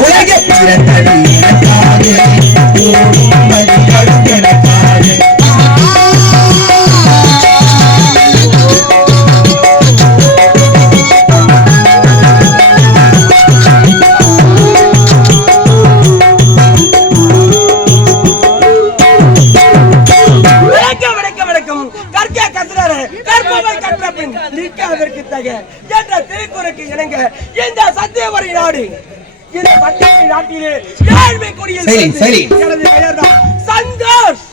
உலக பிறந்தது எனக்காக எனக்காக என்ற திருக்குறளுக்கு இணங்க இந்த சத்தியவரை நாடு இந்த சத்தியவரை நாட்டிலே ஏழ்மை குடியில் எனது பெயர் தான் சந்தோஷ்.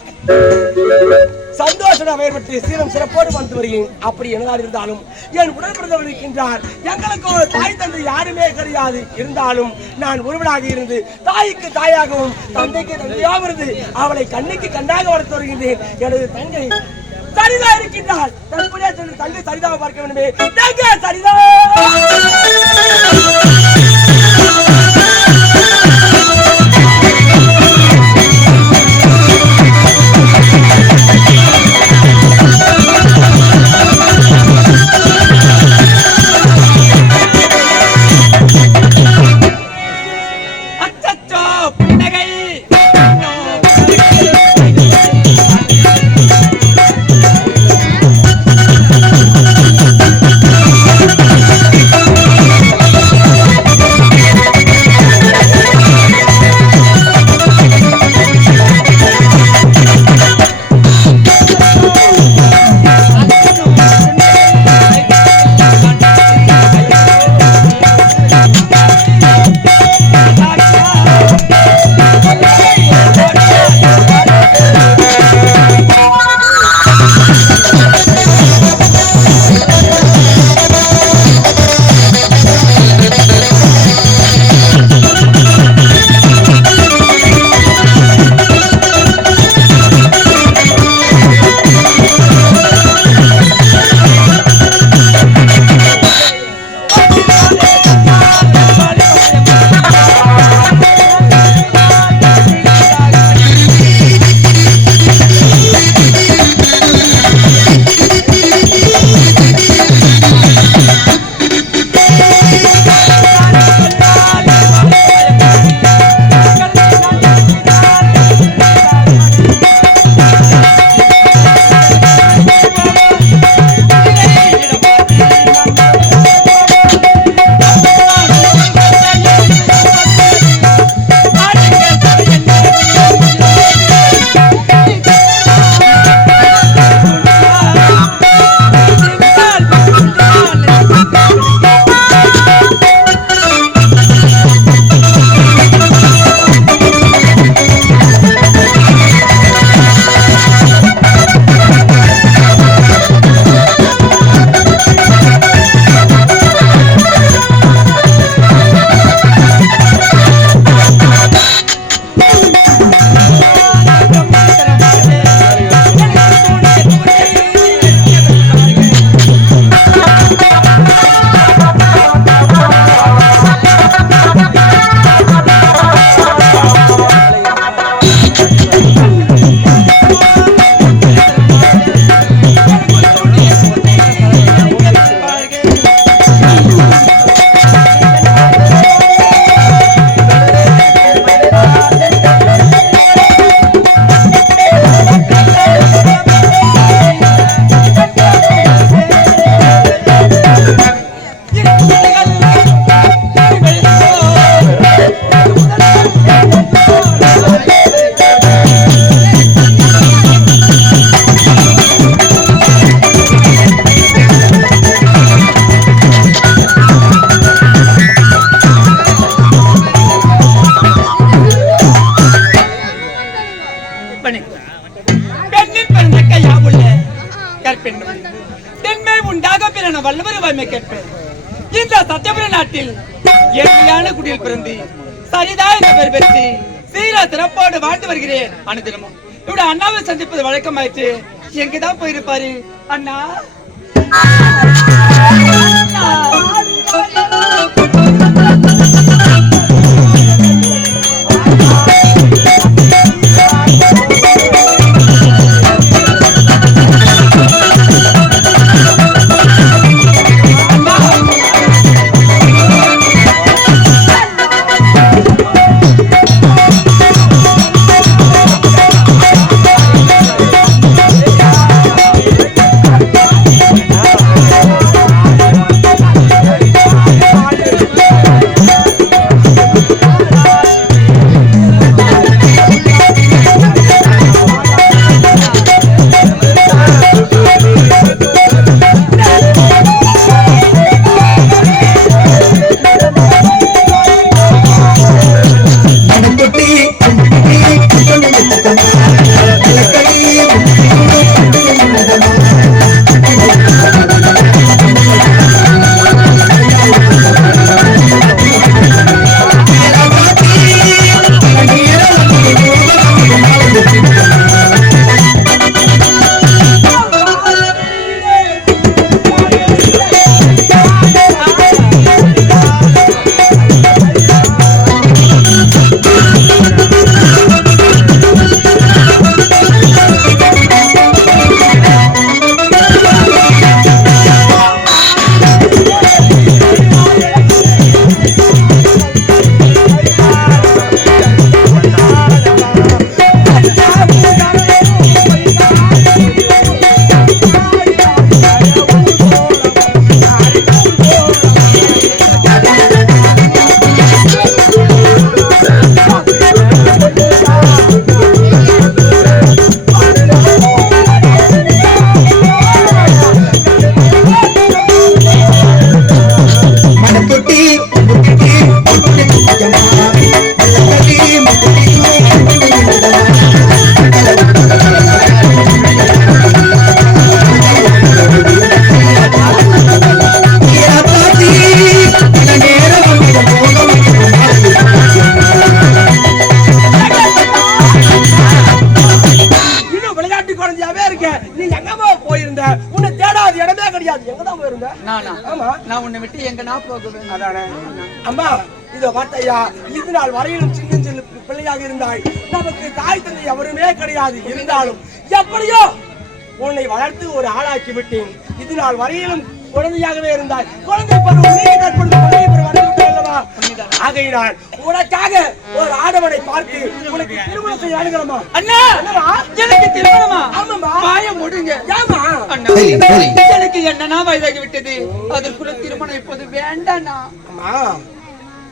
சந்தோஷம் பெயர் பற்றி சீரம் சிறப்போடு வந்து வருகிறேன். அப்படி என்னதான் இருந்தாலும் என் உடன் பிறந்தவர் இருக்கின்றார். எங்களுக்கு தாய் தந்தை யாருமே கிடையாது. இருந்தாலும் நான் ஒருவனாக இருந்து தாய்க்கு தாயாகவும் தந்தைக்கு தந்தையாகவும் இருந்து அவளை கண்ணுக்கு கண்ணாக வளர்த்து வருகின்றேன். எனது தங்கை சரிதா இருக்கின்றார். தற்போதைய சொல்லி தங்கை சரிதாவை பார்க்க வேண்டுமே. தங்கை சரிதா இந்த சத்தியபுர நாட்டில் ஏழ்மையான குடியில் பிறந்து சரிதா என்ற பெயர் பெற்று சீரா சிறப்போடு வாழ்ந்து வருகிறேன். அனுதினமும் இவட அண்ணாவை சந்திப்பது வழக்கமாயிற்று. எங்கதான் போயிருப்பாரு அண்ணா? உன்னை விட்டு எங்க நான் போகுவேன். அதானே அம்மா இத பார்த்தையா, இது நாள் வரையிலும் சின்னஞ்சிறு பிள்ளையாக இருந்தாய். நமக்கு தாய் தந்தை எவருமே கிடையாது. இருந்தாலும் எப்படியோ உன்னை வளர்த்து ஒரு ஆளாக்கி விட்டேன். இது நாள் வரையிலும் குழந்தையாகவே இருந்தாய். குழந்தை பருவம் நீங்க தற்பொழுது குழந்தை பருவம் வந்துவிட்டது அல்லவா? ஆகையினால் உனக்காக ஒரு ஆடவனை பார்த்து உனக்கு திருமணம் செய்ய அணுகிறோமா? அண்ணா எனக்கு திருமணமா? ஆமாம்மா. வாய மூடுங்க. ஏமா அண்ணா எனக்கு என்னன்னா வயதாகி விட்டது, அதற்குள்ள திருமணம் இப்போது வேண்டாண்ணா. அம்மா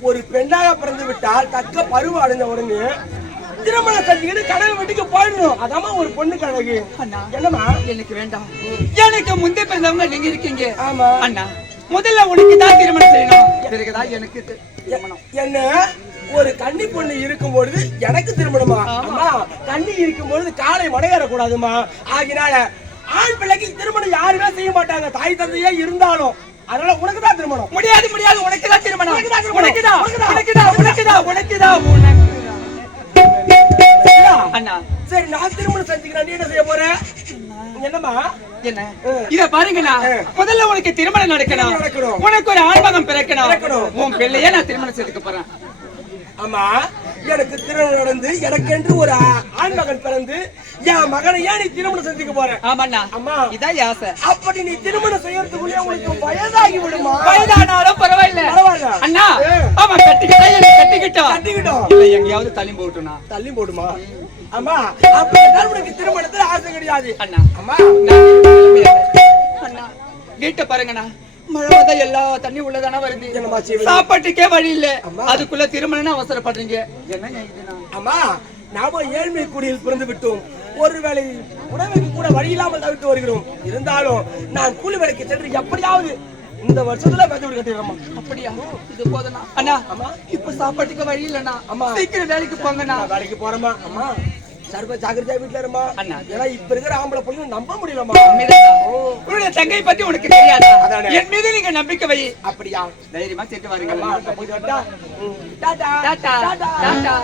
ஒரு பெண்ணாக பிறந்து விட்டால் தக்க பருவம் அடைந்த உடனே திருமணம் செஞ்சுக்கிட்டு கடவுள் வீட்டுக்கு போயிடணும். அதாம ஒரு பொண்ணு கழகு. அண்ணா என்னமா எனக்கு வேண்டாம். எனக்கு முந்தைய பிறந்தவங்க நீங்க இருக்கீங்க. ஆமா அண்ணா முதல்ல உனக்கு தான் திருமணம் செய்யணும், பிறகுதான் எனக்கு திருமணம். என்ன ஒரு கன்னி பொண்ணு இருக்கும் பொழுது எனக்கு திருமணமா? அம்மா கன்னி இருக்கும் பொழுது காலை மடையேறக்கூடாதுமா. ஆகினால ஆண் பிள்ளைக்கு திருமணம் யாருமே செய்ய மாட்டாங்க, தாய் தந்தையே இருந்தாலும். அதனால உனக்கு தான் திருமணம். முடியாது முடியாது, உனக்கு தான் திருமணம். அண்ணா சரி நான் திருமணம் செஞ்சுக்கிறேன், நீ என்ன செய்ய போற? என்னமா என்ன இத பாருங்கண்ணா, முதல்ல உனக்கு திருமணம் நடக்கணும், உனக்கு ஒரு ஆண்மகன் பிறக்கணும். உன் பிள்ளையே நான் திருமணம் செய்துக்க போறேன். ஆமா எனக்கு திருமணம் நடந்து எனக்கென்று ஒரு ஆண்மகன் பிறந்து என் மகனை ஏன் நீ திருமணம் செஞ்சுக்க போற? ஆமாண்ணா அம்மா இதான் ஆசை. அப்படி நீ திருமணம் செய்யறதுக்குள்ளே உனக்கு வயதாகி விடுமா? வயதானாலும் பரவாயில்ல அண்ணா. அவன் கட்டிக்கிட்டோம் இல்ல எங்கேயாவது தள்ளி போட்டுனா தள்ளி போடுமா? அம்மா அப்படி உனக்கு திருமணத்துல ஆசை கிடையாது. அண்ணா அம்மா அண்ணா வீட்டை பாருங்கண்ணா, மழை வந்தா எல்லா தண்ணி உள்ளதானா வருது, சாப்பாட்டுக்கே வழி இல்ல, அதுக்குள்ள திருமணம் அவசரப்படுறீங்க. என்ன அம்மா நாம ஏழ்மை குடியில் பிறந்து விட்டோம், ஒருவேளை உணவுக்கு கூட வழி இல்லாமல் தவிர்த்து வருகிறோம். இருந்தாலும் நான் கூலி வேலைக்கு சென்று எப்படியாவது இந்த வருஷத்துல பேச்சு கட்டிடுறோமா? அப்படியா? இது போதும்னா அண்ணா. இப்ப சாப்பாட்டுக்கு வழி இல்லண்ணா. அம்மா சீக்கிரம் வேலைக்கு போங்கண்ணா. வேலைக்கு போறோமா? அம்மா சர்வ ஜாக்கிரதையா வீட்டுல இருமா. அண்ணா ஏன்னா இப்ப இருக்கிற ஆம்பளை பொண்ணு நம்ப முடியலமா. உன்னுடைய தங்கை பத்தி உனக்கு தெரியாதா? என் மீது நீங்க நம்பிக்கை வை. அப்படியா? தைரியமா சேர்த்து வாருங்க. போயிட்டு வரட்டா? டாடா டாடா டாடா.